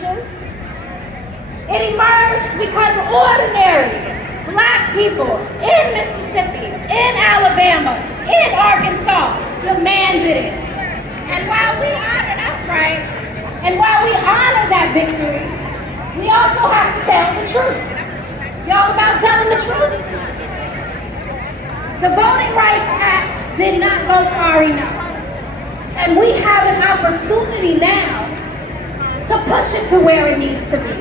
marches. It emerged because ordinary Black people in Mississippi, in Alabama, in Arkansas demanded it. And while we honor, that's right, and while we honor that victory, we also have to tell the truth. Y'all about telling the truth? The Voting Rights Act did not go far enough. And we have an opportunity now to push it to where it needs to be.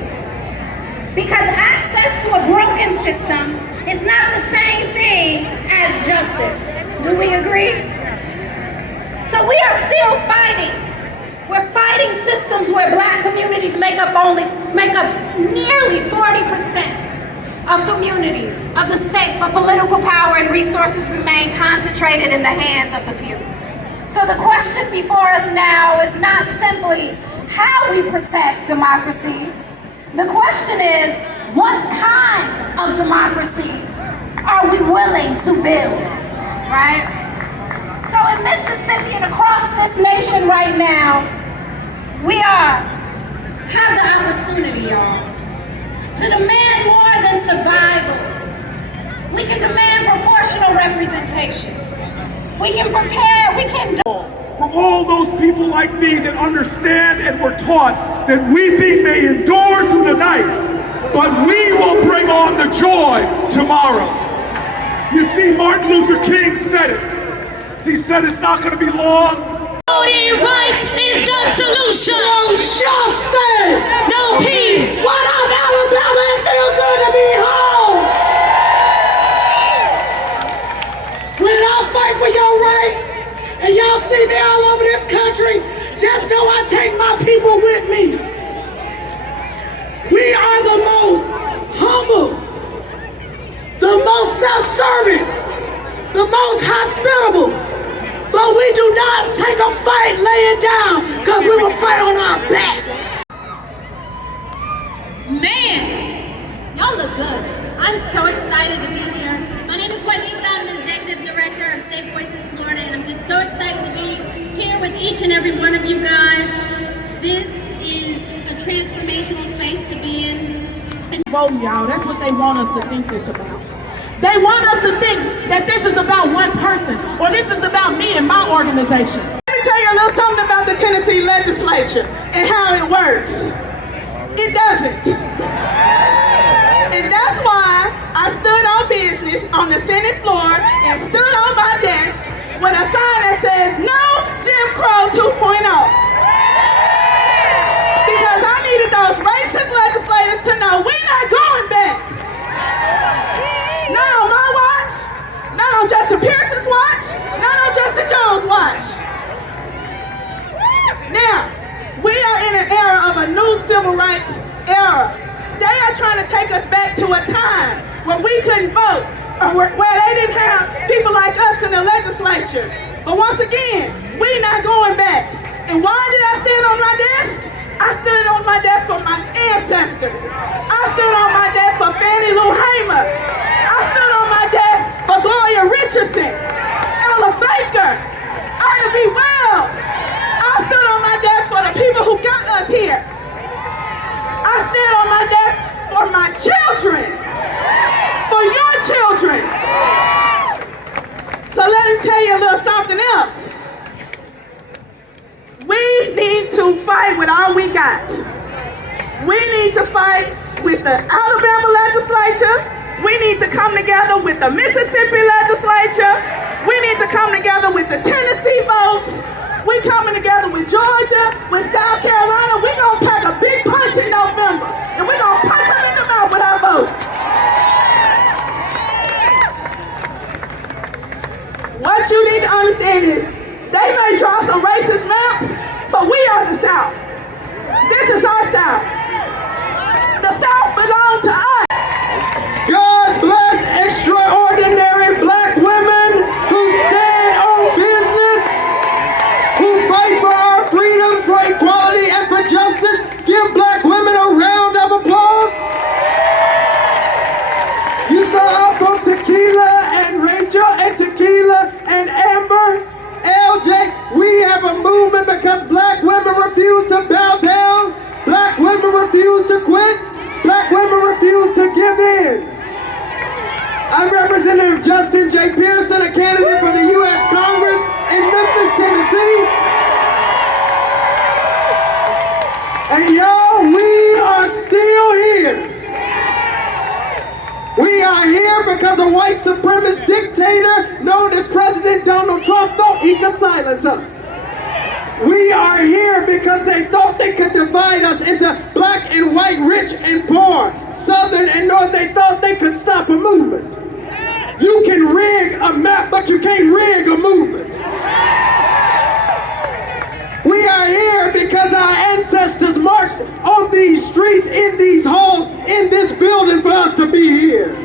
Because access to a broken system is not the same thing as justice. Do we agree? So we are still fighting. We're fighting systems where Black communities make up nearly 40% of communities of the state, but political power and resources remain concentrated in the hands of the few. So the question before us now is not simply how we protect democracy. The question is, what kind of democracy are we willing to build, right? So in Mississippi and across this nation right now, we have the opportunity, y'all, to demand more than survival. We can demand proportional representation. We can prepare, we can do. From all those people like me that understand and were taught that weeping may endure through the night, but we will bring on the joy tomorrow. You see, Martin Luther King said it. He said it's not going to be long. Voting rights is the solution. No justice, no peace. What up, Alabama? It feels good to be home. When I fight for your rights, and y'all see me all over this country, just know I take my people with me. We are the most humble, the most self-serving, the most hospitable, but we do not take a fight laying down, because we will fight on our backs. Man, y'all look good. I'm so excited to be here. My name is Juanita, I'm the Executive Director of State Voices Florida, and I'm just so excited to be here with each and every one of you guys. This is a transformational space to be in. Voting, y'all, that's what they want us to think this about. They want us to think that this is about one person, or this is about me and my organization. Let me tell you a little something about the Tennessee legislature and how it works. It doesn't. And that's why I stood on business on the Senate floor and stood on my desk with a sign that says, "No Jim Crow 2.0. Because I needed those racist legislators to know we're not going back. Not on my watch, not on Justin Pearson's watch, not on Justin Jones' watch." Now, we are in an era of a new civil rights era. They are trying to take us back to a time where we couldn't vote, or where they didn't have people like us in the legislature. But once again, we're not going back. And why did I stand on my desk? I stood on my desk for my ancestors. I stood on my desk for Fannie Lou Hamer. I stood on my desk for Gloria Richardson, Ella Baker, Ida B. Wells. I stood on my desk for the people who got us here. I stand on my desk for my children, for your children. So let me tell you a little something else. We need to fight with all we got. We need to fight with the Alabama legislature. We need to come together with the Mississippi legislature. We need to come together with the Tennessee votes. We coming together with Georgia, with South Carolina. We're going to pack a big punch in November, and we're going to punch them in the mouth with our votes. What you need to understand is, they may draw some racist maps, but we are the South. This is our South. The South belongs to us. God bless extraordinary Black women who stand on business, who fight for our freedoms, for equality, and for justice. Give Black women a round of applause. You saw Uncle Tequila and Rachel and Tequila and Amber, LJ. We have a movement because Black women refuse to bow down. Black women a white supremacist dictator known as President Donald Trump thought he could silence us. We are here because they thought they could divide us into black and white, rich and poor, southern and north. They thought they could stop a movement. You can rig a map, but you can't rig a movement. We are here because our ancestors marched on these streets, in these halls, in this building for us to be here.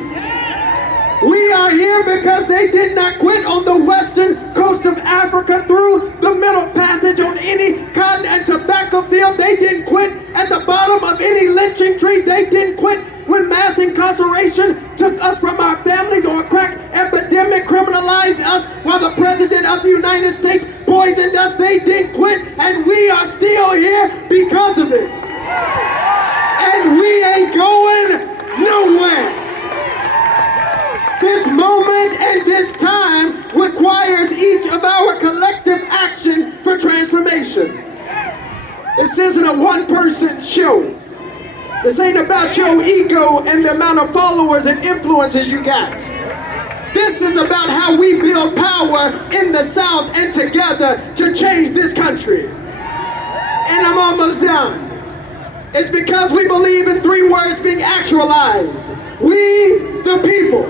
We are here because they did not quit on the western coast of Africa, through the Middle Passage, on any cotton and tobacco field. They didn't quit at the bottom of any lynching tree. They didn't quit when mass incarceration took us from our families, or a crack epidemic criminalized us while the President of the United States poisoned us. They didn't quit, and we are still here because of it. And we ain't going nowhere. This moment and this time requires each of our collective action for transformation. This isn't a one-person show. This ain't about your ego and the amount of followers and influences you got. This is about how we build power in the South and together to change this country. And I'm almost done. It's because we believe in 3 words being actualized. We the people.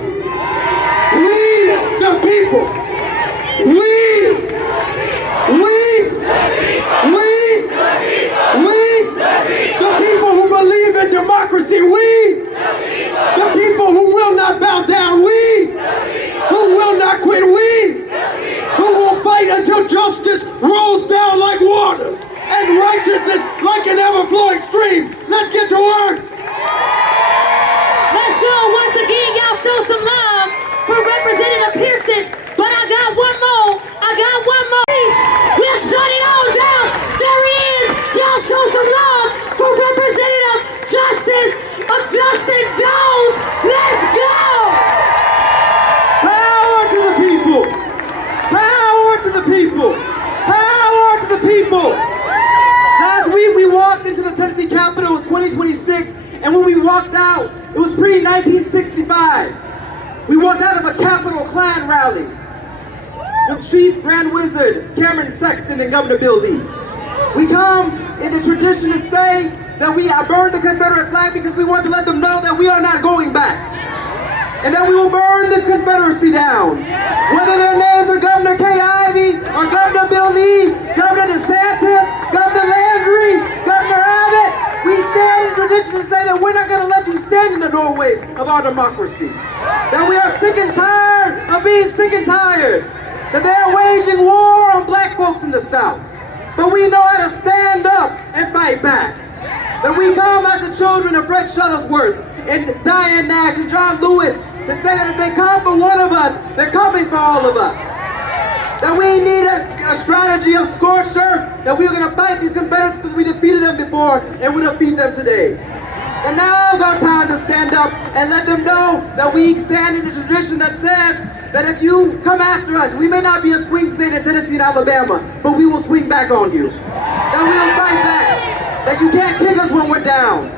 We the people. We the people who believe in democracy. We the people who will not bow down. We who will not quit. We who will fight until justice rolls down like waters and righteousness like an ever-flowing stream. Let's get to work. Let's go. Once again, y'all show some love for Representative Pearson. But I got one more. We'll shut it all down. There he is. Y'all show some love for Representative Justin Jones. Let's go. Power to the people. Power to the people. Power to the people. Last week we walked into the Tennessee Capitol in 2026, and when we walked out, it was pre-1965. We walked out of a Capitol Klan rally with Chief Grand Wizard Cameron Sexton and Governor Bill Lee. We come in the tradition to say that we burned the Confederate flag because we want to let them know that we are not going back. And that we will burn this Confederacy down. Whether their names are Governor Kay Ivey, or Governor Bill Lee, Governor DeSantis, Governor Landry, Governor Abbott, we stand in tradition to say that we're not going to let you stand in the doorways of our democracy. That we are sick and tired of being sick and tired. That they are waging war on black folks in the South. But we know how to stand up and fight back. That we come as the children of Fred Shuttlesworth and Diane Nash and John Lewis to say that if they come for one of us, they're coming for all of us. That we need a strategy of scorched earth, that we're going to fight these Confederates because we defeated them before and we defeat them today. And now's our time to stand up and let them know that we stand in the tradition that says that if you come after us, we may not be a swing state in Tennessee and Alabama, but we will swing back on you. That we will fight back. That you can't kick us when we're down.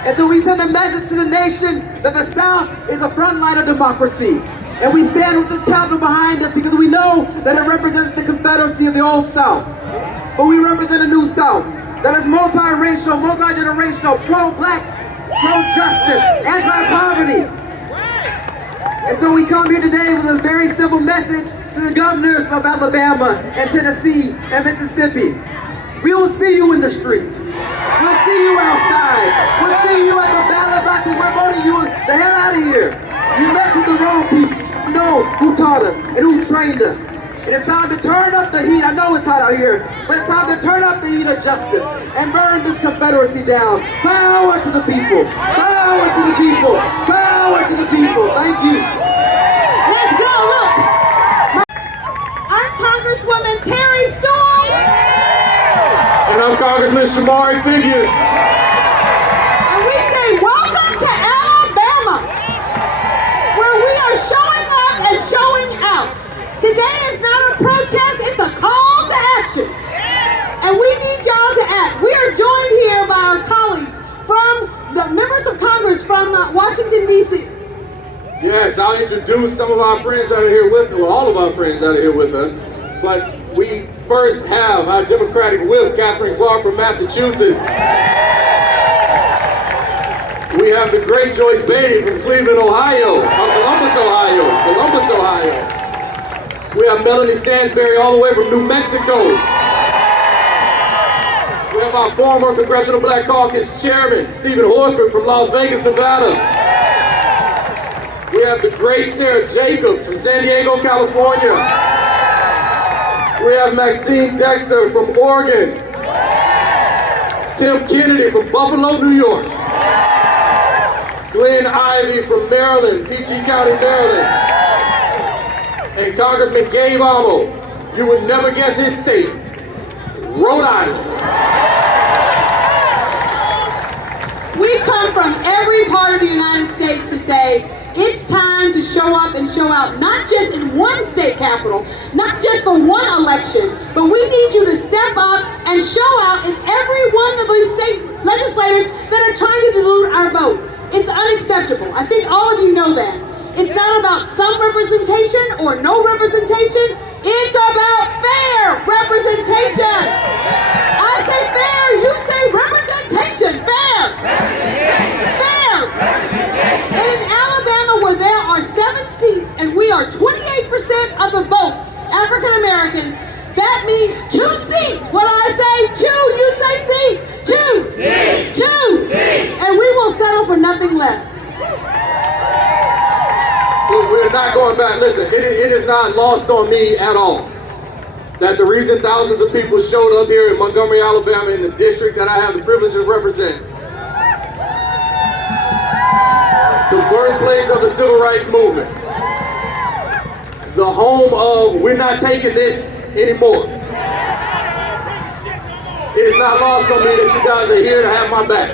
And so we send a message to the nation that the South is a front line of democracy. And we stand with this Capitol behind us because we know that it represents the Confederacy of the old South. But we represent a new South that is multiracial, multi-generational, pro-black, pro-justice, anti-poverty. And so we come here today with a very simple message to the governors of Alabama and Tennessee and Mississippi. We will see you in the streets. We'll see you outside. We'll see you at the ballot box, and we're voting you the hell out of here. You mess with the wrong people. You know who taught us and who trained us. And it's time to turn up the heat. I know it's hot out here, but it's time to turn up the heat of justice and burn this Confederacy down. Power to the people. Power to the people. Power to the people. Thank you. Let's go. Look. I'm Congresswoman Terry Sewell. And I'm Congressman Shamari Figures. And we say welcome to Alabama, where we are showing up and showing out. Today is not a protest, it's a call to action. And we need y'all to act. We are joined here by our colleagues from the members of Congress from Washington, D.C. Yes, I'll introduce some of our friends that are here with, well, all of our friends that are here with us. But we first have our Democratic whip, Catherine Clark from Massachusetts. We have the great Joyce Beatty from Cleveland, Ohio, from Columbus, Ohio. We have Melanie Stansberry all the way from New Mexico. We have our former Congressional Black Caucus Chairman, Stephen Horsford from Las Vegas, Nevada. We have the great Sarah Jacobs from San Diego, California. We have Maxine Dexter from Oregon. Tim Kennedy from Buffalo, New York. Glenn Ivey from Maryland, PG County, Maryland. And Congressman Gabe Amo, you would never guess his state, Rhode Island. We come from every part of the United States to say, it's time to show up and show out, not just in one state capital, not just for one election, but we need you to step up and show out in every one of these state legislators that are trying to dilute our vote. It's unacceptable. I think all of you know that. It's not about some representation or no representation. It's about fair representation. I say fair, you say representation. Fair. Fair. And in Alabama, where there are 7 seats and we are 28% of the vote, African Americans, that means 2 seats. What I say, 2, you say seats. 2. 2. And we will settle for nothing less. Well, we're not going back. Listen, it is not lost on me at all that the reason thousands of people showed up here in Montgomery, Alabama, in the district that I have the privilege to represent, the birthplace of the Civil Rights Movement, the home of we're not taking this anymore. It is not lost on me that you guys are here to have my back,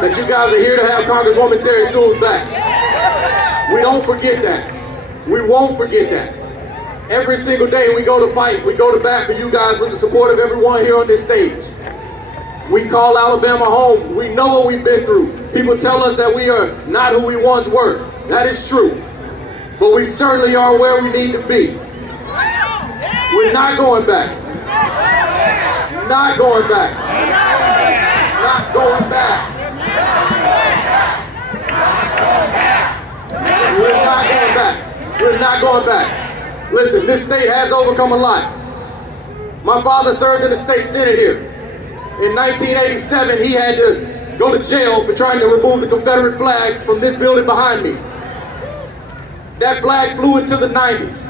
that you guys are here to have Congresswoman Terry Sewell's back. We don't forget that. We won't forget that. Every single day we go to fight, we go to bat for you guys with the support of everyone here on this stage. We call Alabama home. We know what we've been through. People tell us that we are not who we once were. That is true. But we certainly are where we need to be. We're not going back. Not going back. Not going back. We're not going back. We're not going back. Listen, this state has overcome a lot. My father served in the state senate here. In 1987, he had to go to jail for trying to remove the Confederate flag from this building behind me. That flag flew into the 90s.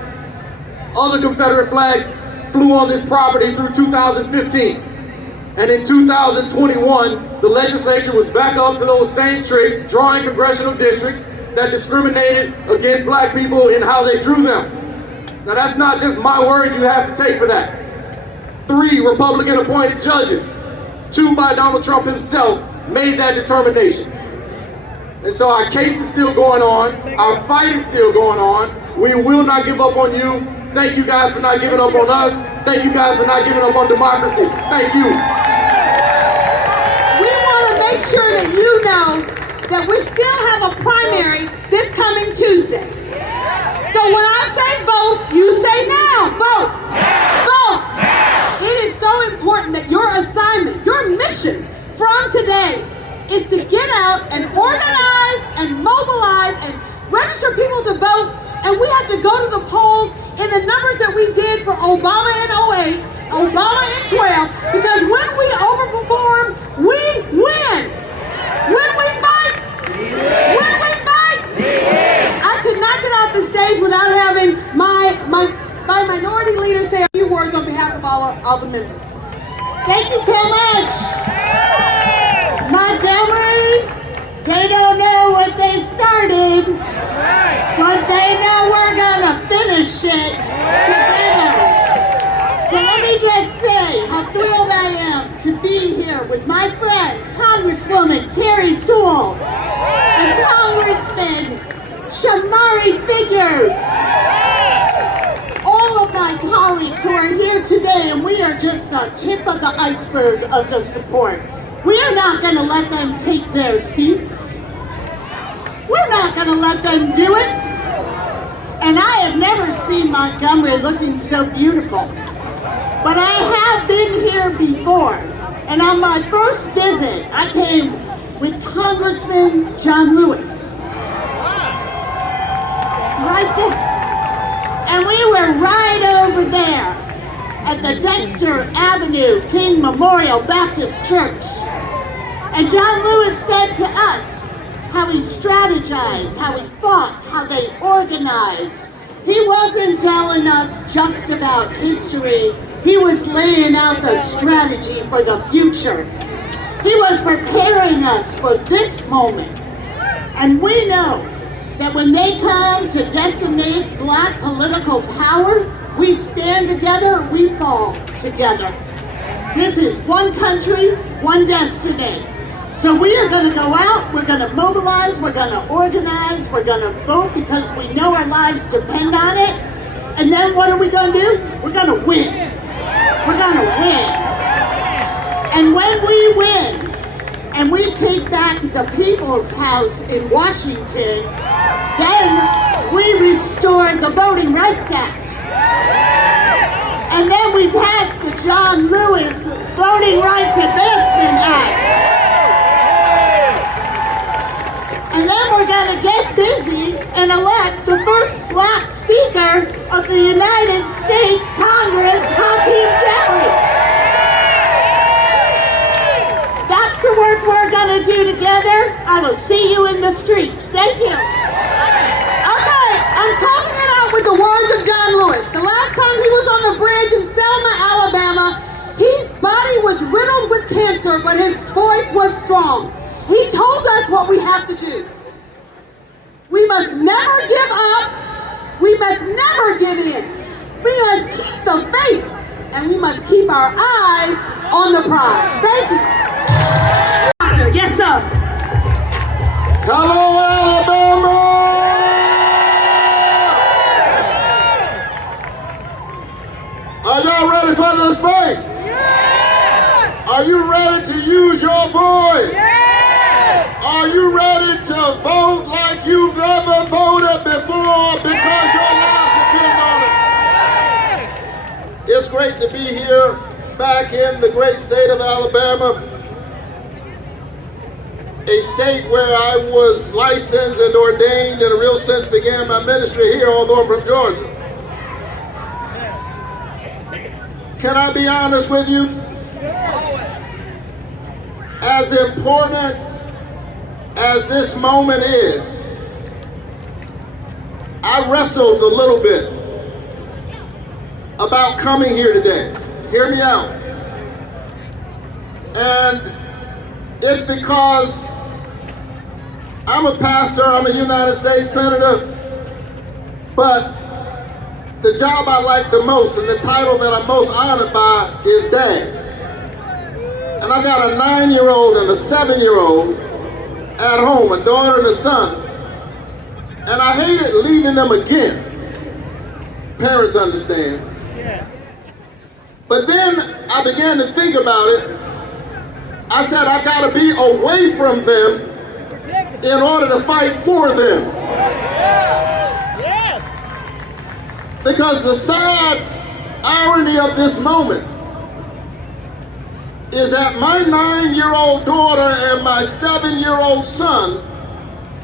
Other Confederate flags flew on this property through 2015. And in 2021, the legislature was back up to those same tricks, drawing congressional districts that discriminated against black people in how they drew them. Now that's not just my word you have to take for that. 3 Republican appointed judges, 2 by Donald Trump himself, made that determination. And so our case is still going on, our fight is still going on. We will not give up on you. Thank you guys for not giving up on us. Thank you guys for not giving up on democracy. Thank you. We want to make sure that you know that we still have a primary this coming Tuesday. So when I say vote, you say now. Vote. Vote. It is so important that your assignment, your mission from today is to get out and organize and mobilize and register people to vote. And we have to go to the polls in the numbers that we did for Obama in 08, Obama in 12, because when we overperform, we win. When we fight, I could not get off the stage without having my minority leader say a few words on behalf of all the members. Thank you so much. Montgomery, they don't know what they started, but they know we're gonna finish it together. So let me just say how thrilled I am to be here with my friend, Congresswoman Terry Sewell, and Congressman Shamari Figures. All of my colleagues who are here today, and we are just the tip of the iceberg of the support. We are not going to let them take their seats. We're we're not going to let them do it. And I have never seen Montgomery looking so beautiful. But I have been here before. And on my first visit, I came with Congressman John Lewis. Right there. And we were right over there at the Dexter Avenue King Memorial Baptist Church. And John Lewis said to us how he strategized, how he fought, how they organized. He wasn't telling us just about history. He was laying out the strategy for the future. He was preparing us for this moment. And we know that when they come to decimate black political power, we stand together, we fall together. This is one country, one destiny. So we are going to go out, we're going to mobilize, we're going to organize, we're going to vote because we know our lives depend on it. And then what are we going to do? We're going to win. We're going to win. And when we win, and we take back the People's House in Washington, then we restore the Voting Rights Act. And then we pass the John Lewis Voting Rights Advancement Act. And then we're going to get busy and elect the first black speaker of the United States Congress, Hakeem Jeffries. That's the work we're going to do together. I will see you in the streets. Thank you. Okay, I'm calling it out with the words of John Lewis. The last time he was on the bridge in Selma, Alabama, his body was riddled with cancer, but his voice was strong. He told us what we have to do. We must never give up. We must never give in. We must keep the faith, and we must keep our eyes on the prize. Thank you. Yes, sir. Hello, Alabama! Are y'all ready for this fight? Yeah! Are you ready to use your voice? Yeah! Are you ready to vote like you've never voted before because your lives depend on it? It's great to be here back in the great state of Alabama. A state where I was licensed and ordained in a real sense began my ministry here, although I'm from Georgia. Can I be honest with you? As important as this moment is, I wrestled a little bit about coming here today. Hear me out. And it's because I'm a pastor, I'm a United States Senator, but the job I like the most and the title that I'm most honored by is Dad. And I got a 9-year-old and a 7-year-old at home, a daughter and a son. And I hated leaving them again. Parents understand. But then I began to think about it. I said I gotta be away from them in order to fight for them. Because the sad irony of this moment is that my 9-year-old daughter and my 7-year-old son,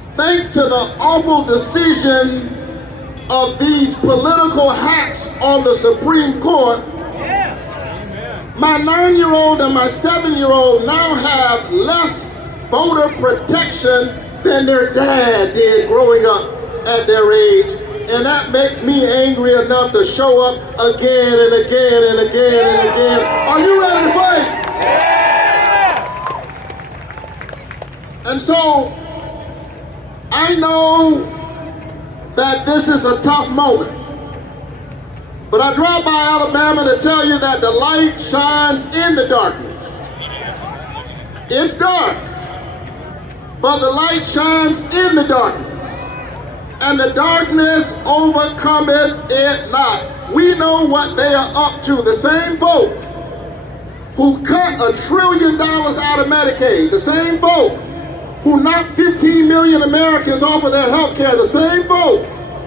thanks to the awful decision of these political hacks on the Supreme Court, my 9-year-old and my 7-year-old now have less voter protection than their dad did growing up at their age. And that makes me angry enough to show up again and again and again and again. Are you ready to fight? Yeah. And so, I know that this is a tough moment. But I drive by Alabama to tell you that the light shines in the darkness. It's dark, but the light shines in the darkness. And the darkness overcometh it not. We know what they are up to. The same folk who cut $1 trillion out of Medicaid, the same folk who knocked 15 million Americans off of their health care, the same folk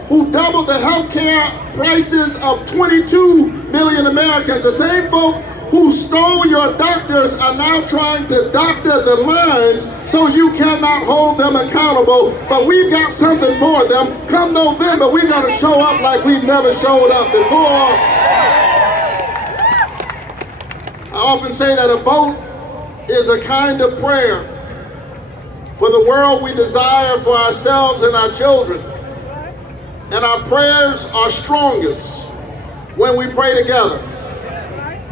who doubled the health care prices of 22 million Americans, the same folk who stole your doctors are now trying to doctor the lines so you cannot hold them accountable. But we've got something for them. Come November, we're going to show up like we've never showed up before. I often say that a vote is a kind of prayer for the world we desire for ourselves and our children. And our prayers are strongest when we pray together.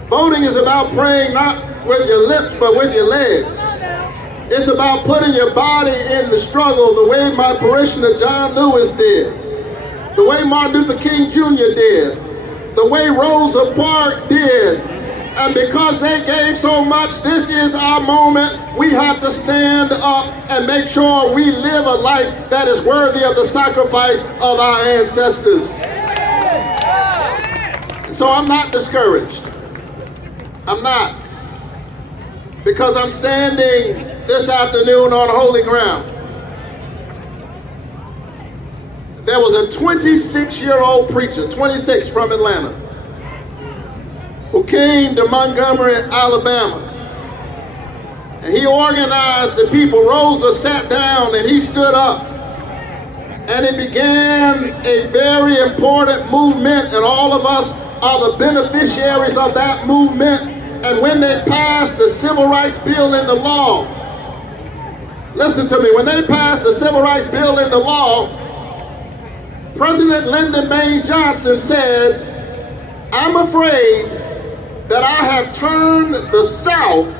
Voting is about praying not with your lips, but with your legs. It's about putting your body in the struggle the way my parishioner John Lewis did, the way Martin Luther King Jr. did, the way Rosa Parks did. And because they gave so much, this is our moment. We have to stand up and make sure we live a life that is worthy of the sacrifice of our ancestors. So I'm not discouraged. I'm not. Because I'm standing this afternoon on holy ground. There was a 26-year-old preacher, 26, from Atlanta, who came to Montgomery, Alabama. And he organized the people. Rosa sat down and he stood up. And it began a very important movement, and all of us are the beneficiaries of that movement. And when they passed the Civil Rights Bill into law, listen to me, when they passed the Civil Rights Bill into law, President Lyndon Baines Johnson said, "I'm afraid that I have turned the South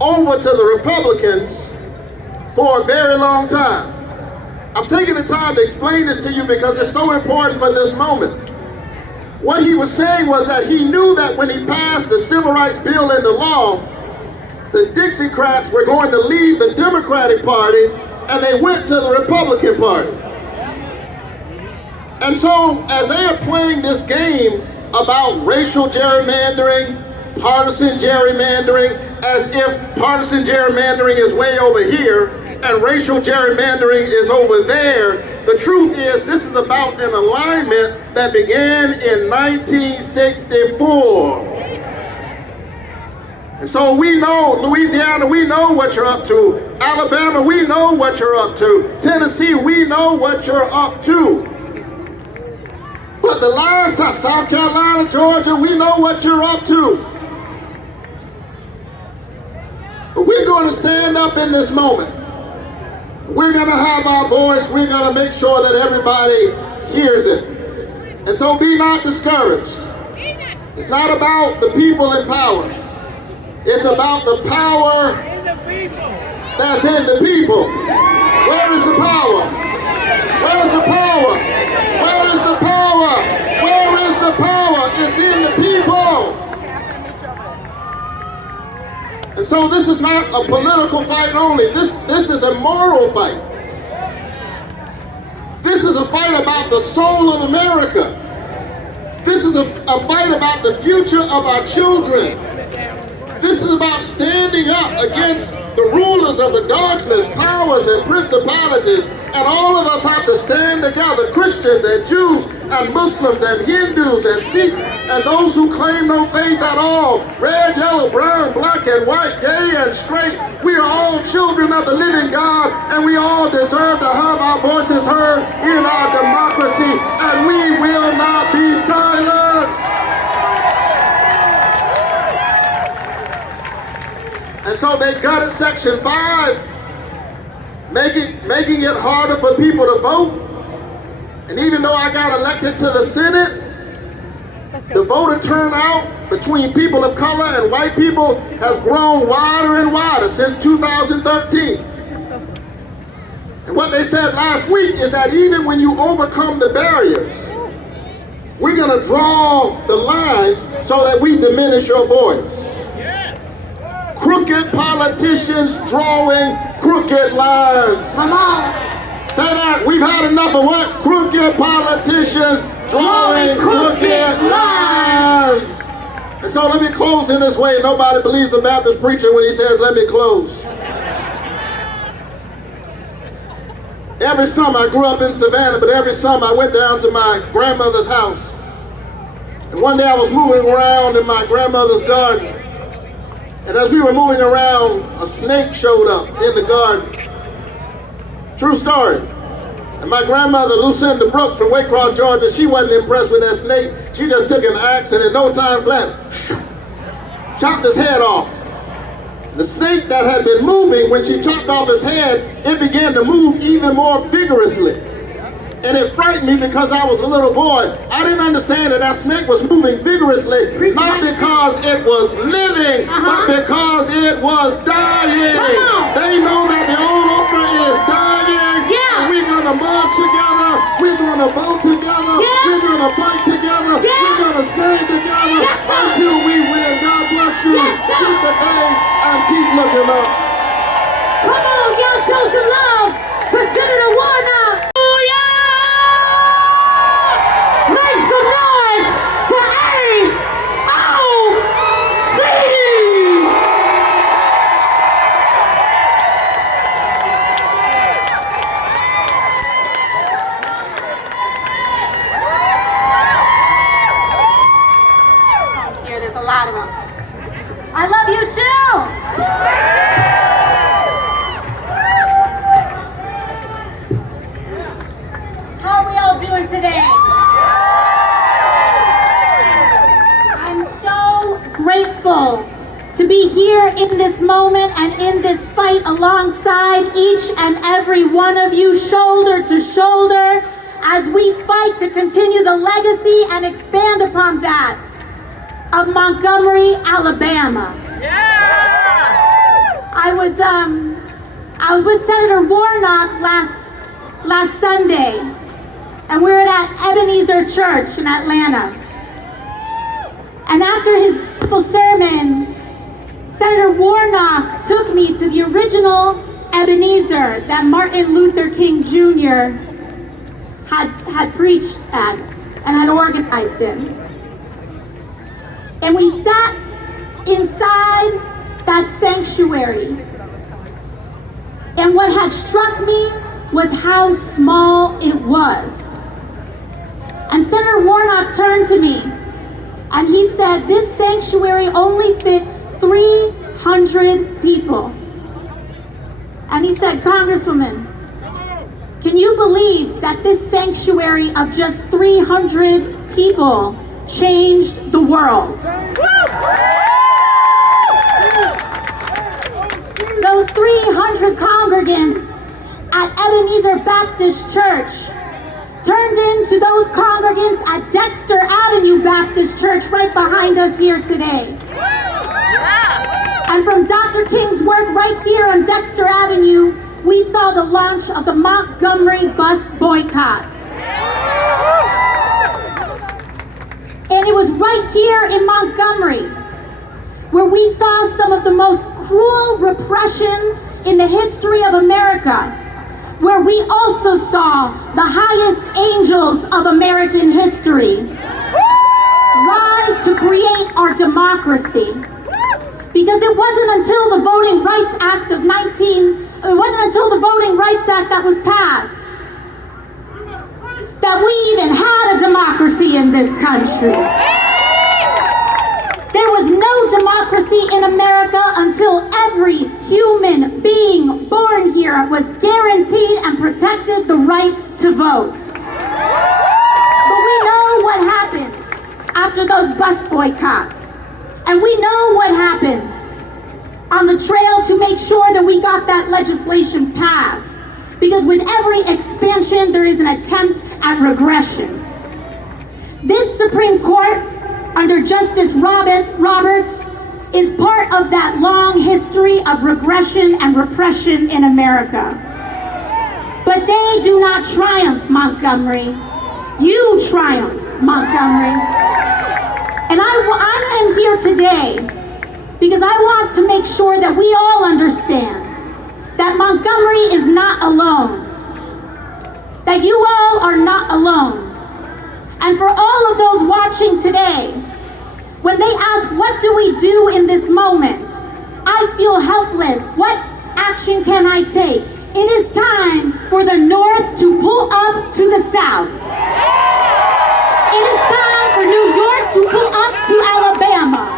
over to the Republicans for a very long time." I'm taking the time to explain this to you because it's so important for this moment. What he was saying was that he knew that when he passed the Civil Rights Bill into law, the Dixiecrats were going to leave the Democratic Party and they went to the Republican Party. And so as they are playing this game about racial gerrymandering, partisan gerrymandering, as if partisan gerrymandering is way over here and racial gerrymandering is over there, the truth is this is about an alignment that began in 1964. And so we know, Louisiana, we know what you're up to. Alabama, we know what you're up to. Tennessee, we know what you're up to. But the last time, South Carolina, Georgia, we know what you're up to. But we're going to stand up in this moment. We're going to have our voice. We're going to make sure that everybody hears it. And so be not discouraged. It's not about the people in power. It's about the power that's in the people. Where is the power? Where is the power? Where is the power? Where is the power? It's in the people. And so this is not a political fight only. This is a moral fight. This is a fight about the soul of America. This is a fight about the future of our children. This is about standing up against the rulers of the darkness, powers and principalities. And all of us have to stand together, Christians and Jews and Muslims and Hindus and Sikhs and those who claim no faith at all, red, yellow, brown, black and white, gay and straight. We are all children of the living God, and we all deserve to have our voices heard in our democracy, and we will not be silent. And so they gutted Section 5, making it harder for people to vote. And even though I got elected to the Senate, the voter turnout between people of color and white people has grown wider and wider since 2013. And what they said last week is that even when you overcome the barriers, we're going to draw the lines so that we diminish your voice. Crooked politicians drawing crooked lines. Come on. Say that. We've had enough of what? Crooked politicians drawing crooked lines. And so let me close in this way. Nobody believes a Baptist preacher when he says, let me close. every summer, I grew up in Savannah, but every summer I went down to my grandmother's house. And one day I was moving around in my grandmother's garden. And as we were moving around, a snake showed up in the garden. True story. And my grandmother, Lucinda Brooks from Waycross, Georgia, she wasn't impressed with that snake. She just took an axe and in no time flat, chopped his head off. The snake that had been moving, when she chopped off his head, it began to move even more vigorously. And it frightened me because I was a little boy. I didn't understand that that snake was moving vigorously, not because it was living, but because it was dying. They know that the old Oprah is dying. And we're going to march together. We're going to vote together. We're going to fight together. We're going to stand together until we win. God bless you. Keep the faith and keep looking up. Come on, y'all show some love for Senator Warnock. Make some noise for AOC! Here, there's a lot of them. I love you too! How are we all doing today? I'm so grateful to be here in this moment and in this fight alongside each and every one of you, shoulder to shoulder, as we fight to continue the legacy and expand upon that of Montgomery, Alabama. I was with Senator Warnock last Sunday, and we were at Ebenezer Church in Atlanta. And after his beautiful sermon, Senator Warnock took me to the original Ebenezer that Martin Luther King Jr. had preached at and had organized in. And we sat inside that sanctuary. And what had struck me was how small it was. And Senator Warnock turned to me and he said, this sanctuary only fit 300 people. And he said, Congresswoman, can you believe that this sanctuary of just 300 people changed the world? Those 300 congregants at Ebenezer Baptist Church turned into those congregants at Dexter Avenue Baptist Church right behind us here today. And from Dr. King's work right here on Dexter Avenue, we saw the launch of the Montgomery bus boycotts. And it was right here in Montgomery where we saw some of the most cruel repression in the history of America, where we also saw the highest angels of American history rise to create our democracy. Because it wasn't until the Voting Rights Act that was passed that we even had a democracy in this country. There was no democracy in America until every human being born here was guaranteed and protected the right to vote. But we know what happened after those bus boycotts. And we know what happened on the trail to make sure that we got that legislation passed. Because with every expansion, there is an attempt at regression. This Supreme Court, under Justice Roberts, is part of that long history of regression and repression in America. But they do not triumph, Montgomery. You triumph, Montgomery. And I am here today because I want to make sure that we all understand that Montgomery is not alone. That you all are not alone. And for all of those watching today, when they ask, what do we do in this moment? I feel helpless. What action can I take? It is time for the North to pull up to the South. It is time for New York to pull up to Alabama.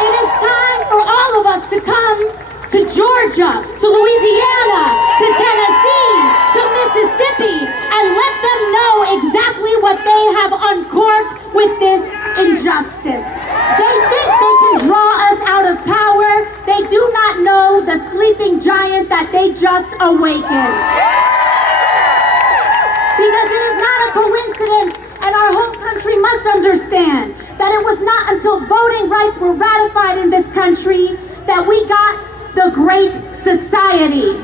It is time for all of us to come to Georgia, to Louisiana, to Tennessee, to Mississippi, and let them know exactly what they have uncorked with this injustice. They think they can draw us out of power. They do not know the sleeping giant that they just awakened. Because it is not a coincidence, and our whole country must understand that it was not until voting rights were ratified in this country that we got the Great Society.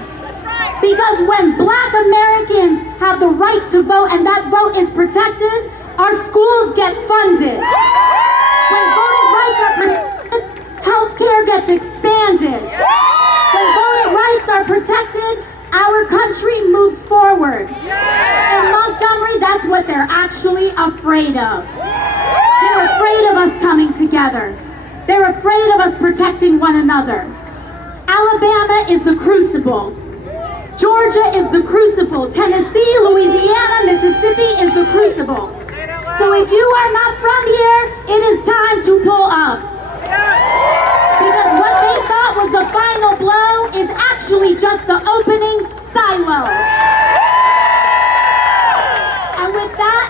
Because when Black Americans have the right to vote and that vote is protected, our schools get funded. When voting rights are protected, healthcare gets expanded. When voting rights are protected, our country moves forward. In Montgomery, that's what they're actually afraid of. They're afraid of us coming together. They're afraid of us protecting one another. Alabama is the crucible. Georgia is the crucible. Tennessee, Louisiana, Mississippi is the crucible. So if you are not from here, it is time to pull up. Because what they thought was the final blow is actually just the opening silo. And with that,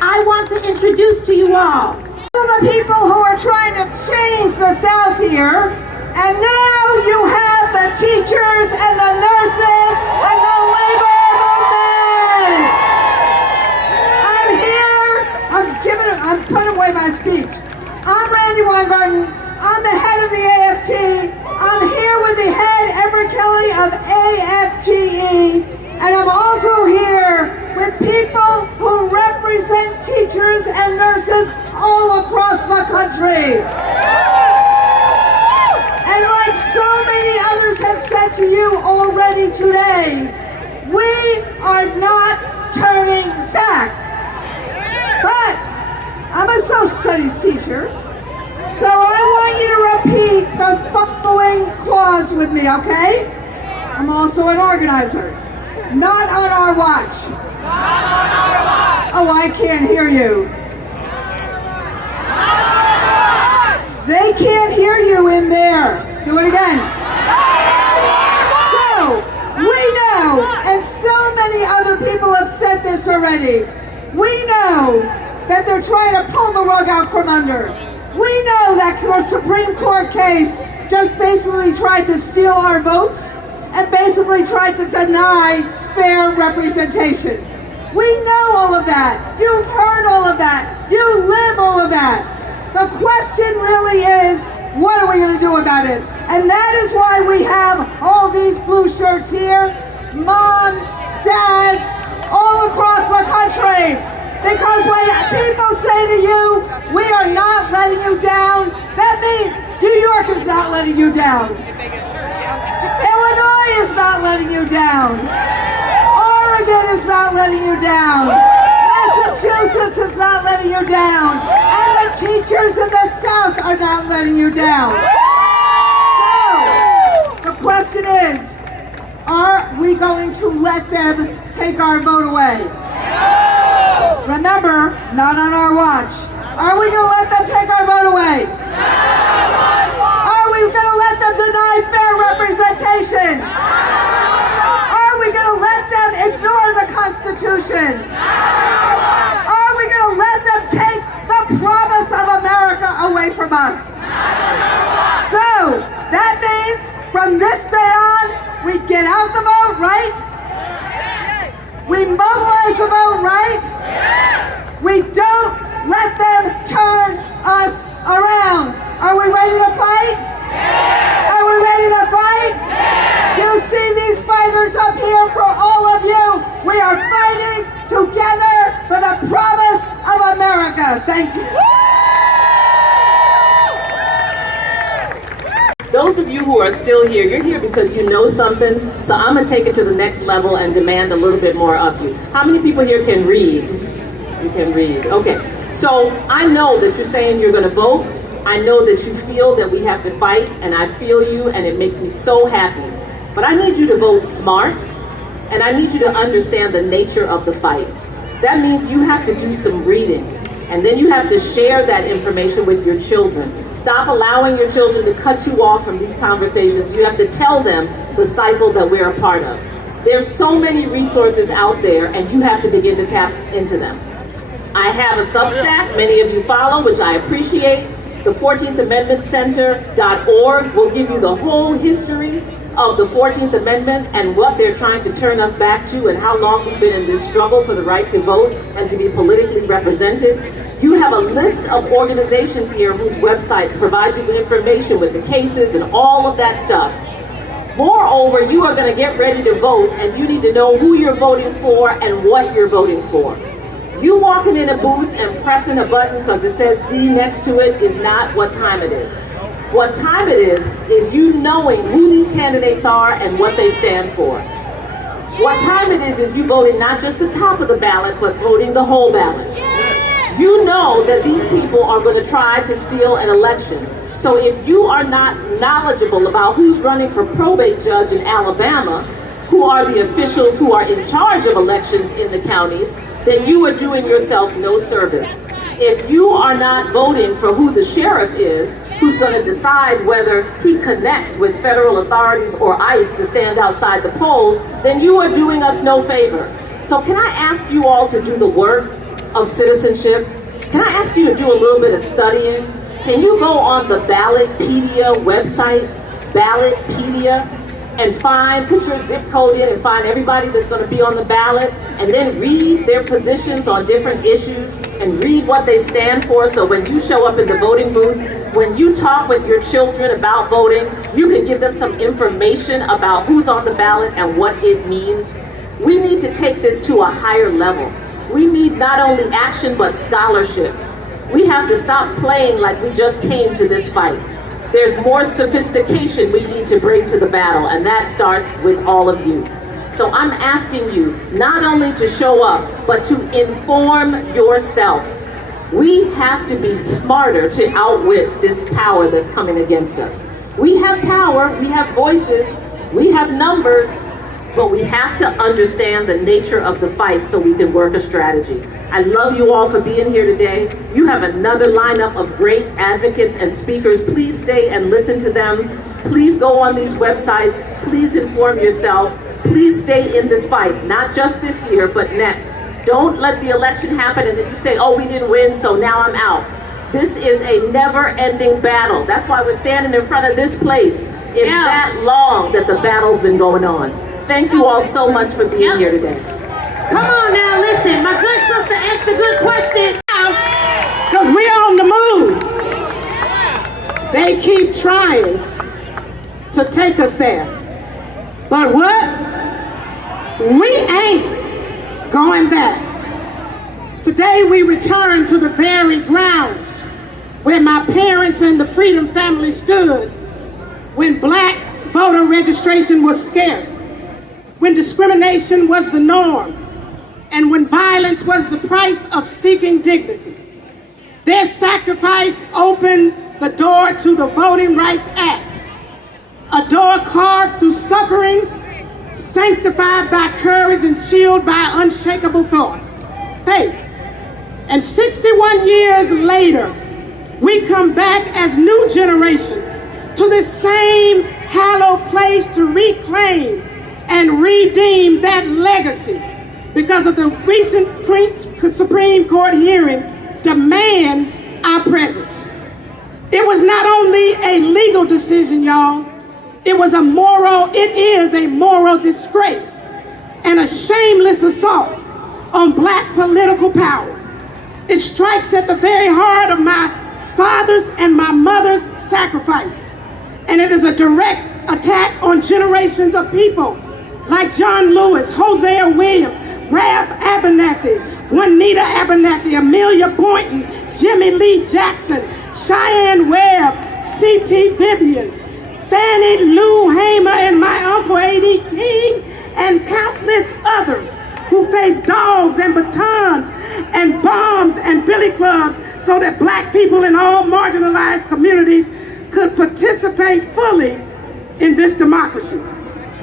I want to introduce to you all the people who are trying to change the South here, and now you have the teachers and the nurses and the labor movement. I'm putting away my speech. I'm Randy Weingarten. I'm the head of the AFT. I'm here with the head, Everett Kelly of AFGE. And I'm also here with people who represent teachers and nurses all across the country. And like so many others have said to you already today, we are not turning back. But I'm a social studies teacher, so I want you to repeat the following clause with me, okay? I'm also an organizer. Not on our watch. Not on our watch. Oh, I can't hear you. They can't hear you in there. Do it again. So, we know, and so many other people have said this already, we know that they're trying to pull the rug out from under. We know that the Supreme Court case just basically tried to steal our votes and basically tried to deny fair representation. We know all of that. You've heard all of that. You live all of that. The question really is, what are we going to do about it? And that is why we have all these blue shirts here, moms, dads, all across the country. Because when people say to you, we are not letting you down, that means New York is not letting you down. Illinois is not letting you down. Oregon is not letting you down. Massachusetts is not letting you down. And the teachers in the South are not letting you down. So, the question is, are we going to let them take our vote away? Remember, not on our watch. Are we going to let them take our vote away? Are we going to let them deny fair representation? Are we going to let them ignore the Constitution? Are we going to let them take the promise of America away from us? So, that means from this day on, we get out the vote, right? We mobilize the vote, right? We don't let them turn us around. Are we ready to fight? Are we ready to fight? You see these fighters up here for all of you. We are fighting together for the promise of America. Thank you. Those of you who are still here, you're here because you know something, so I'm going to take it to the next level and demand a little bit more of you. How many people here can read? You can read. Okay. So I know that you're saying you're going to vote. I know that you feel that we have to fight, and I feel you, and it makes me so happy. But I need you to vote smart, and I need you to understand the nature of the fight. That means you have to do some reading, and then you have to share that information with your children. Stop allowing your children to cut you off from these conversations. You have to tell them the cycle that we're a part of. There's so many resources out there, and you have to begin to tap into them. I have a Substack, many of you follow, which I appreciate. The 14th Amendment Center.org will give you the whole history of the 14th Amendment and what they're trying to turn us back to and how long we've been in this struggle for the right to vote and to be politically represented. You have a list of organizations here whose websites provide you with information with the cases and all of that stuff. Moreover, you are going to get ready to vote, and you need to know who you're voting for and what you're voting for. You walking in a booth and pressing a button because it says D next to it is not what time it is. What time it is you knowing who these candidates are and what they stand for. What time it is you voting not just the top of the ballot, but voting the whole ballot. You know that these people are going to try to steal an election. So if you are not knowledgeable about who's running for probate judge in Alabama, who are the officials who are in charge of elections in the counties, then you are doing yourself no service. If you are not voting for who the sheriff is, who's going to decide whether he connects with federal authorities or ICE to stand outside the polls, then you are doing us no favor. So can I ask you all to do the work of citizenship? Can I ask you to do a little bit of studying? Can you go on the Ballotpedia website, Ballotpedia, and put your zip code in and find everybody that's going to be on the ballot, and then read their positions on different issues and read what they stand for, so when you show up in the voting booth, when you talk with your children about voting, you can give them some information about who's on the ballot and what it means. We need to take this to a higher level. We need not only action but scholarship. We have to stop playing like we just came to this fight. There's more sophistication we need to bring to the battle, and that starts with all of you. So I'm asking you not only to show up, but to inform yourself. We have to be smarter to outwit this power that's coming against us. We have power, we have voices, we have numbers, but we have to understand the nature of the fight so we can work a strategy. I love you all for being here today. You have another lineup of great advocates and speakers. Please stay and listen to them. Please go on these websites. Please inform yourself. Please stay in this fight, not just this year, but next. Don't let the election happen and then you say, oh, we didn't win, so now I'm out. This is a never-ending battle. That's why we're standing in front of this place. It's that long that the battle's been going on. Thank you all so much for being here today. Come on now, listen. My good sister asked a good question. Because we're on the move. They keep trying to take us there. But what? We ain't going back. Today we return to the very grounds where my parents and the Freedom family stood when black voter registration was scarce, when discrimination was the norm, and when violence was the price of seeking dignity. Their sacrifice opened the door to the Voting Rights Act, a door carved through suffering, sanctified by courage and shielded by unshakable faith. And 61 years later, we come back as new generations to this same hallowed place to reclaim and redeem that legacy, because of the recent Supreme Court hearing demands our presence. It was not only a legal decision, y'all, it is a moral disgrace and a shameless assault on black political power. It strikes at the very heart of my father's and my mother's sacrifice. And it is a direct attack on generations of people like John Lewis, Hosea Williams, Ralph Abernathy, Juanita Abernathy, Amelia Boynton, Jimmy Lee Jackson, Cheyenne Webb, C.T. Vivian, Fannie Lou Hamer, and my Uncle A.D. King, and countless others who faced dogs and batons and bombs and billy clubs so that black people in all marginalized communities could participate fully in this democracy.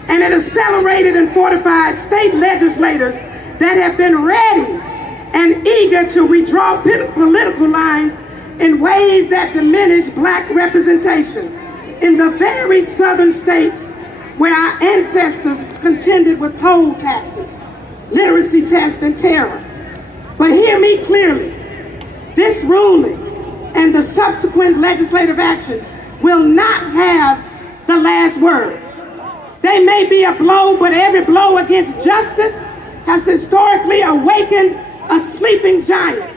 and it accelerated and fortified state legislators that have been ready and eager to redraw political lines in ways that diminish black representation in the very southern states where our ancestors contended with poll taxes, literacy tests, and terror. But hear me clearly, this ruling and the subsequent legislative actions will not have the last word. They may be a blow, but every blow against justice has historically awakened a sleeping giant.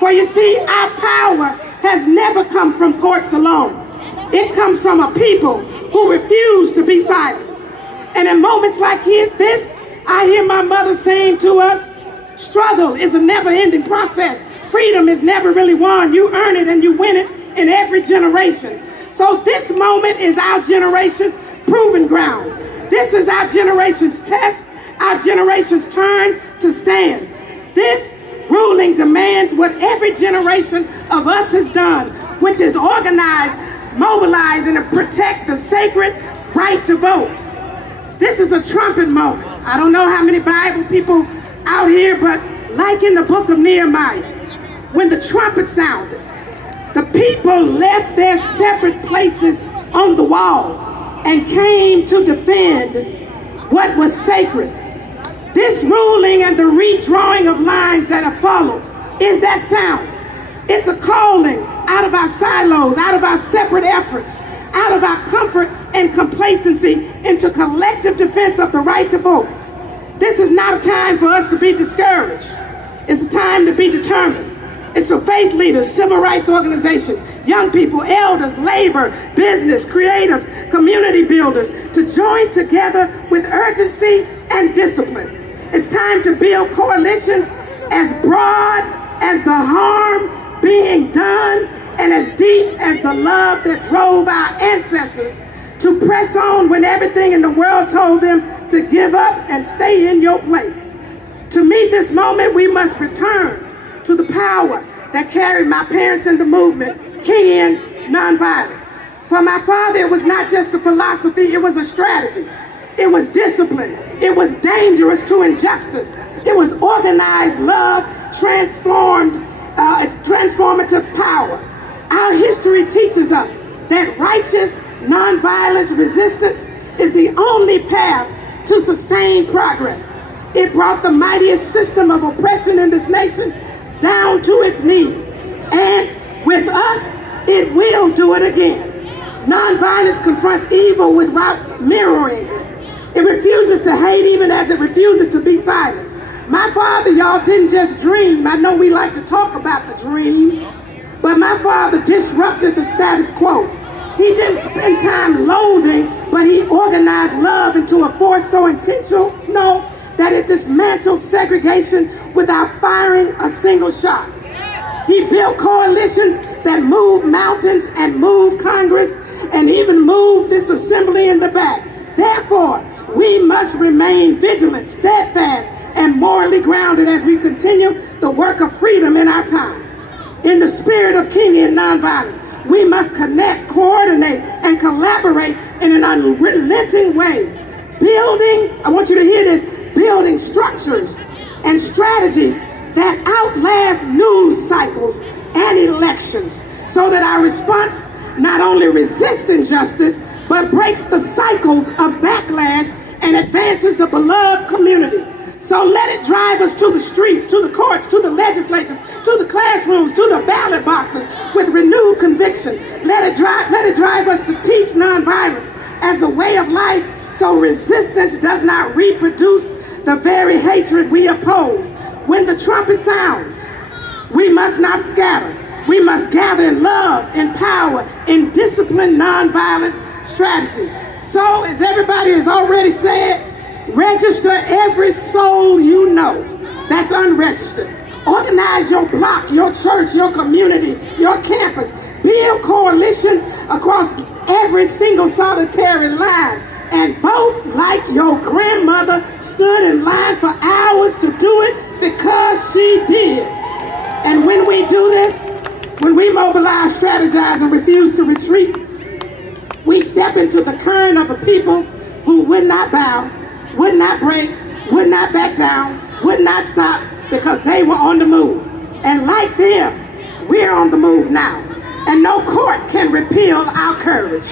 For you see, our power has never come from courts alone. It comes from a people who refuse to be silenced. And in moments like this, I hear my mother saying to us, struggle is a never-ending process. Freedom is never really won. You earn it and you win it in every generation. So this moment is our generation's proving ground. This is our generation's test, our generation's turn to stand. This ruling demands what every generation of us has done, which is organize, mobilize, and protect the sacred right to vote. This is a trumpet moment. I don't know how many Bible people out here, but like in the book of Nehemiah, when the trumpet sounded, the people left their separate places on the wall and came to defend what was sacred. This ruling and the redrawing of lines that have followed is that sound. It's a calling out of our silos, out of our separate efforts, out of our comfort and complacency into collective defense of the right to vote. This is not a time for us to be discouraged. It's a time to be determined. It's for faith leaders, civil rights organizations, young people, elders, labor, business, creative, community builders to join together with urgency and discipline. It's time to build coalitions as broad as the harm being done and as deep as the love that drove our ancestors to press on when everything in the world told them to give up and stay in your place. To meet this moment, we must return to the power that carried my parents in the movement, key in nonviolence. For my father, it was not just a philosophy, it was a strategy. It was discipline. It was dangerous to injustice. It was organized love, transformative power. Our history teaches us that righteous, nonviolent resistance is the only path to sustained progress. It brought the mightiest system of oppression in this nation down to its knees. And with us, it will do it again. Nonviolence confronts evil without mirroring it. It refuses to hate even as it refuses to be silent. My father, y'all, didn't just dream. I know we like to talk about the dream, but my father disrupted the status quo. He didn't spend time loathing, but he organized love into a force so intentional, that it dismantled segregation without firing a single shot. He built coalitions that moved mountains and moved Congress and even moved this assembly in the back. Therefore, we must remain vigilant, steadfast, and morally grounded as we continue the work of freedom in our time. In the spirit of Kingian nonviolence, we must connect, coordinate, and collaborate in an unrelenting way. Building, I want you to hear this, building structures and strategies that outlast news cycles and elections so that our response not only resists injustice, but breaks the cycles of backlash and advances the beloved community. So let it drive us to the streets, to the courts, to the legislatures, to the classrooms, to the ballot boxes with renewed conviction. Let it drive us to teach nonviolence as a way of life so resistance does not reproduce the very hatred we oppose. When the trumpet sounds, we must not scatter. We must gather in love, in power, in disciplined nonviolent strategy. So, as everybody has already said, register every soul you know that's unregistered. Organize your block, your church, your community, your campus. Build coalitions across every single solitary line. And vote like your grandmother stood in line for hours to do it because she did. And when we do this, when we mobilize, strategize, and refuse to retreat, we step into the current of a people who would not bow, would not break, would not back down, would not stop, because they were on the move. And like them, we're on the move now. And no court can repeal our courage.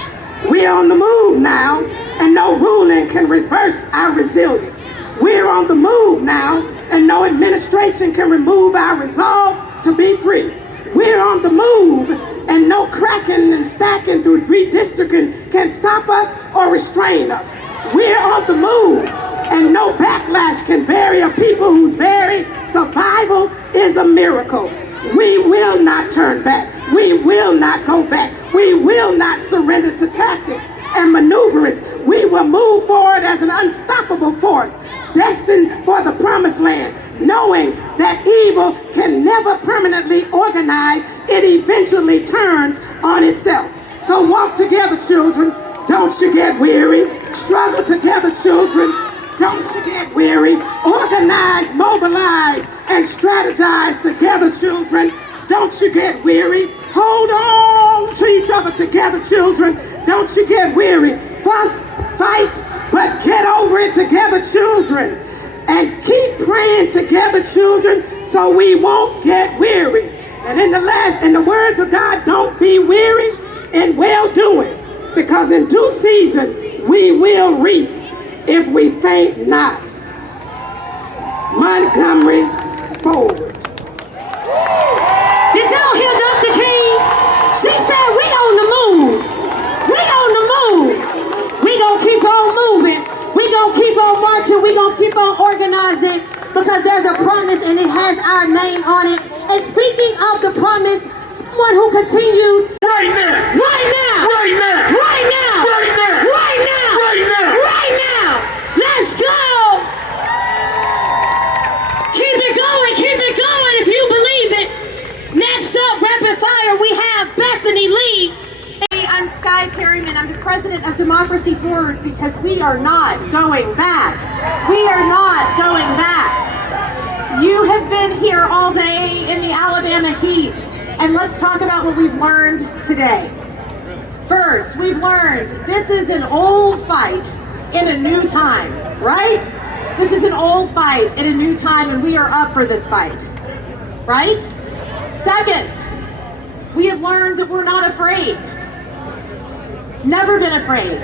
We're on the move now, and no ruling can reverse our resilience. We're on the move now, and no administration can remove our resolve to be free. We're on the move, and no cracking and stacking through redistricting can stop us or restrain us. We're on the move, and no backlash can bury a people whose very survival is a miracle. We will not turn back. We will not go back. We will not surrender to tactics and maneuverings. We will move forward as an unstoppable force, destined for the promised land, knowing that evil can never permanently organize. It eventually turns on itself. So walk together, children. Don't you get weary. Struggle together, children. Don't you get weary. Organize, mobilize, and strategize together, children. Don't you get weary. Hold on to each other together, children. Don't you get weary. Fuss, fight, but get over it together, children. And keep praying together, children, so we won't get weary. And in the words of God, don't be weary in well-doing, because in due season we will reap if we faint not. Montgomery, forward. Did y'all hear Dr. King? She said we on the move. We on the move. We gonna keep on moving. We gonna keep on marching. We gonna keep on organizing, because there's a promise and it has our name on it. And speaking of the promise, someone who continues Right now! right now, Right now! right now, Right now! right now, Right now! right now. Let's go. Keep it going if you believe it. Next up, rapid fire, we have Bethany Lee. Hey, I'm Sky Perryman. I'm the president of Democracy Forward, because we are not going back. We are not going back. You have been here all day in the Alabama heat, and let's talk about what we've learned today. First, we've learned this is an old fight in a new time, right? This is an old fight in a new time, and we are up for this fight, right? Second, we have learned that we're not afraid. Never been afraid.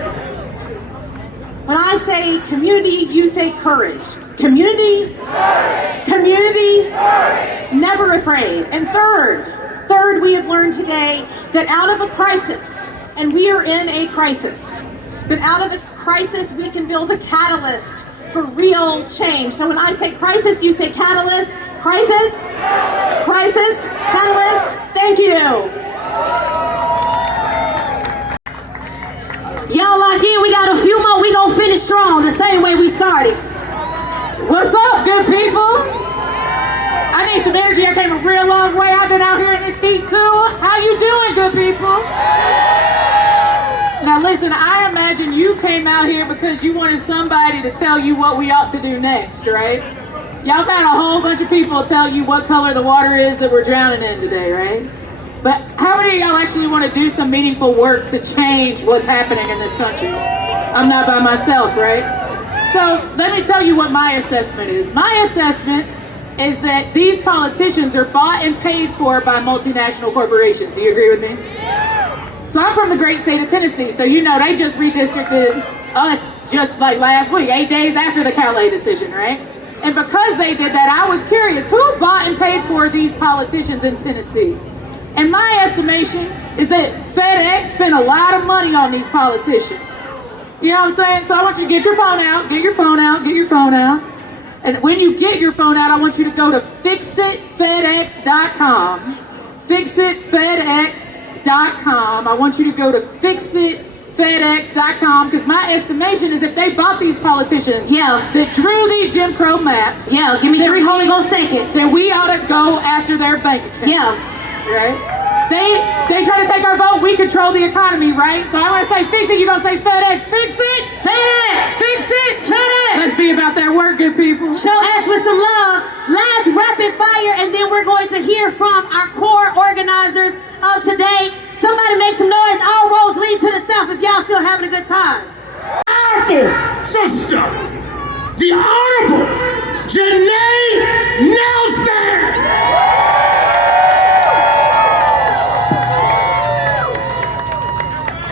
When I say community, you say courage. Community, courage. Community, courage. Never afraid. And third, we have learned today that out of a crisis, and we are in a crisis, but out of a crisis, we can build a catalyst for real change. So when I say crisis, you say catalyst. Crisis, crisis, catalyst. Thank you. Y'all lock in, we got a few more. We gonna finish strong, the same way we started. What's up, good people? I need some energy. I came a real long way. I've been out here in this heat too. How you doing, good people? Now listen, I imagine you came out here because you wanted somebody to tell you what we ought to do next, right? Y'all had a whole bunch of people tell you what color the water is that we're drowning in today, right? But how many of y'all actually want to do some meaningful work to change what's happening in this country? I'm not by myself, right? So let me tell you what my assessment is. My assessment is that these politicians are bought and paid for by multinational corporations. Do you agree with me? So I'm from the great state of Tennessee, so you know they just redistricted us just like last week, 8 days after the Calais decision, right? And because they did that, I was curious, who bought and paid for these politicians in Tennessee? And my estimation is that FedEx spent a lot of money on these politicians. You know what I'm saying? So I want you to get your phone out, get your phone out, get your phone out. And when you get your phone out, I want you to go to fixitfedex.com. Fixitfedex.com. I want you to go to fixitfedex.com, because my estimation is if they bought these politicians that drew these Jim Crow maps, give me 3 Holy Ghost seconds, then we ought to go after their bank accounts. Right? They try to take our vote, we control the economy, right? So I want to say fix it, you're going to say FedEx. Fix it! FedEx! Fix it! FedEx! Let's be about that work, good people. Show Ashland some love. Last rapid fire, and then we're going to hear from our core organizers of today. Somebody make some noise. All roads lead to the south if y'all still having a good time. Our beautiful sister, the Honorable Janae Nelson.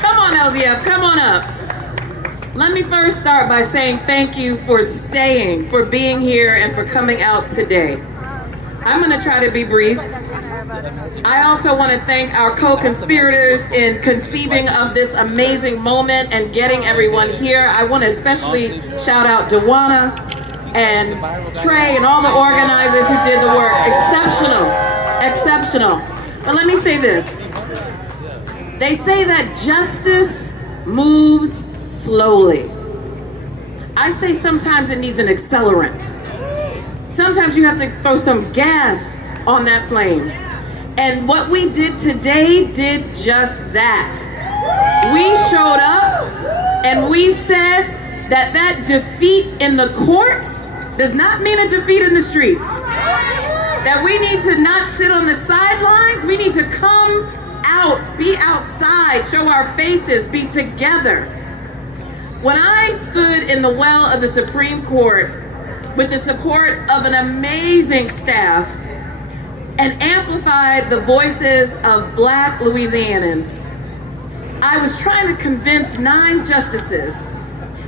Come on, LDF, come on up. Let me first start by saying thank you for staying, for being here, and for coming out today. I'm going to try to be brief. I also want to thank our co-conspirators in conceiving of this amazing moment and getting everyone here. I want to especially shout out Dewana and Trey and all the organizers who did the work. Exceptional, exceptional. But let me say this. They say that justice moves slowly. I say sometimes it needs an accelerant. Sometimes you have to throw some gas on that flame. And what we did today did just that. We showed up and we said that that defeat in the courts does not mean a defeat in the streets. That we need to not sit on the sidelines. We need to come out, be outside, show our faces, be together. When I stood in the well of the Supreme Court with the support of an amazing staff and amplified the voices of Black Louisianans, I was trying to convince 9 justices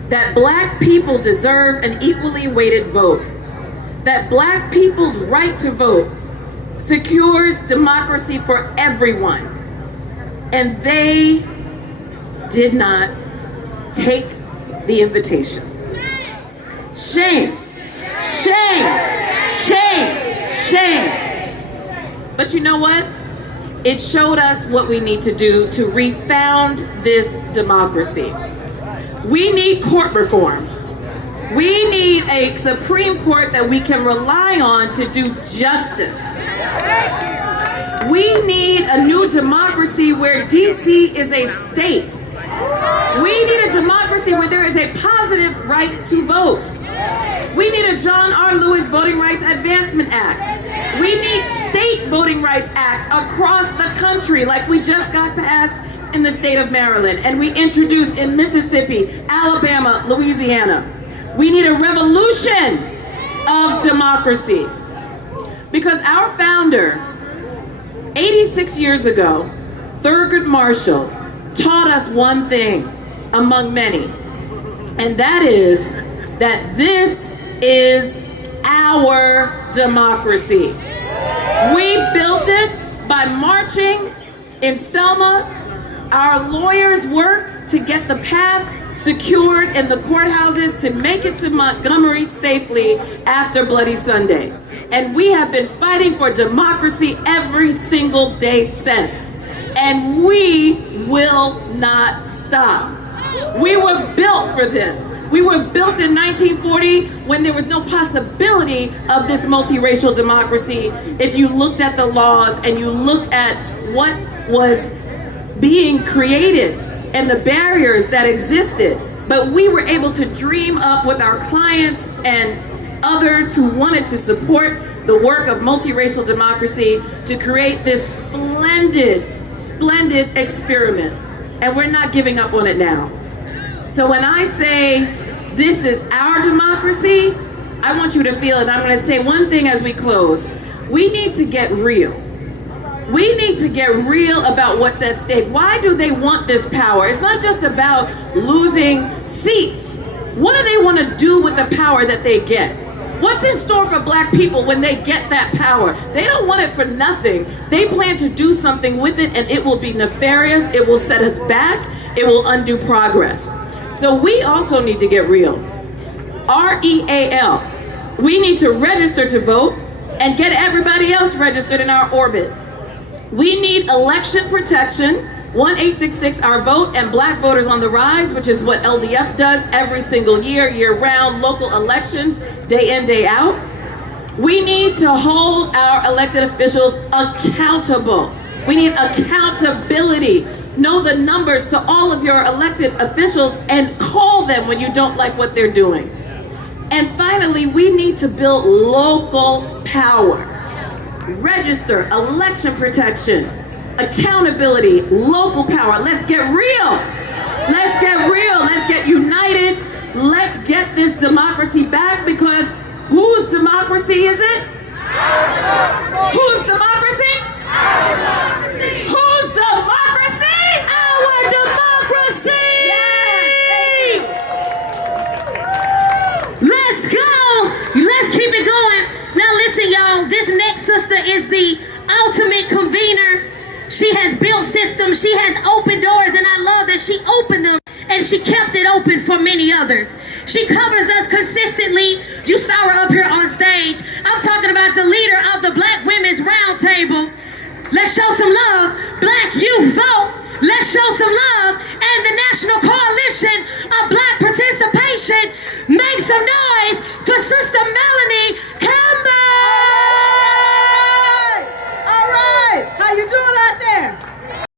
that Black people deserve an equally weighted vote, that Black people's right to vote secures democracy for everyone. And they did not take the invitation. Shame, shame, shame, shame. But you know what? It showed us what we need to do to refound this democracy. We need court reform. We need a Supreme Court that we can rely on to do justice. We need a new democracy where DC is a state. We need a democracy where there is a positive right to vote. We need a John R. Lewis Voting Rights Advancement Act. We need state voting rights acts across the country, like we just got passed in the state of Maryland, and we introduced in Mississippi, Alabama, Louisiana. We need a revolution of democracy. Because our founder, 86 years ago, Thurgood Marshall, taught us one thing among many, and that is that this is our democracy. We built it by marching in Selma. Our lawyers worked to get the path secured in the courthouses to make it to Montgomery safely after Bloody Sunday. And we have been fighting for democracy every single day since. And we will not stop. We were built for this. We were built in 1940 when there was no possibility of this multiracial democracy. If you looked at the laws and you looked at what was being created and the barriers that existed, but we were able to dream up with our clients and others who wanted to support the work of multiracial democracy to create this splendid experiment. And we're not giving up on it now. So when I say this is our democracy, I want you to feel it. I'm going to say one thing as we close. We need to get real. We need to get real about what's at stake. Why do they want this power? It's not just about losing seats. What do they want to do with the power that they get? What's in store for Black people when they get that power? They don't want it for nothing. They plan to do something with it, and it will be nefarious. It will set us back. It will undo progress. So we also need to get real. REAL. We need to register to vote and get everybody else registered in our orbit. We need election protection. 1-866 Our Vote and Black Voters on the Rise, which is what LDF does every single year, year-round, local elections, day in, day out. We need to hold our elected officials accountable. We need accountability. Know the numbers to all of your elected officials and call them when you don't like what they're doing. And finally, we need to build local power. Register, election protection, accountability, local power. Let's get real. Let's get real. Let's get united. let's get this democracy back, because whose democracy is it? Whose democracy? Whose democracy? Our democracy! Let's go! Let's keep it going. Now listen, y'all, this next sister is the ultimate convener. She has built systems, she has opened doors, and I love that she opened them and she kept it open for many others. She covers us consistently. You saw her up here on stage. I'm talking about the leader of the Black Women's Roundtable. Let's show some love. Black Youth Vote. Let's show some love. And the National Coalition of Black Participation. Make some noise for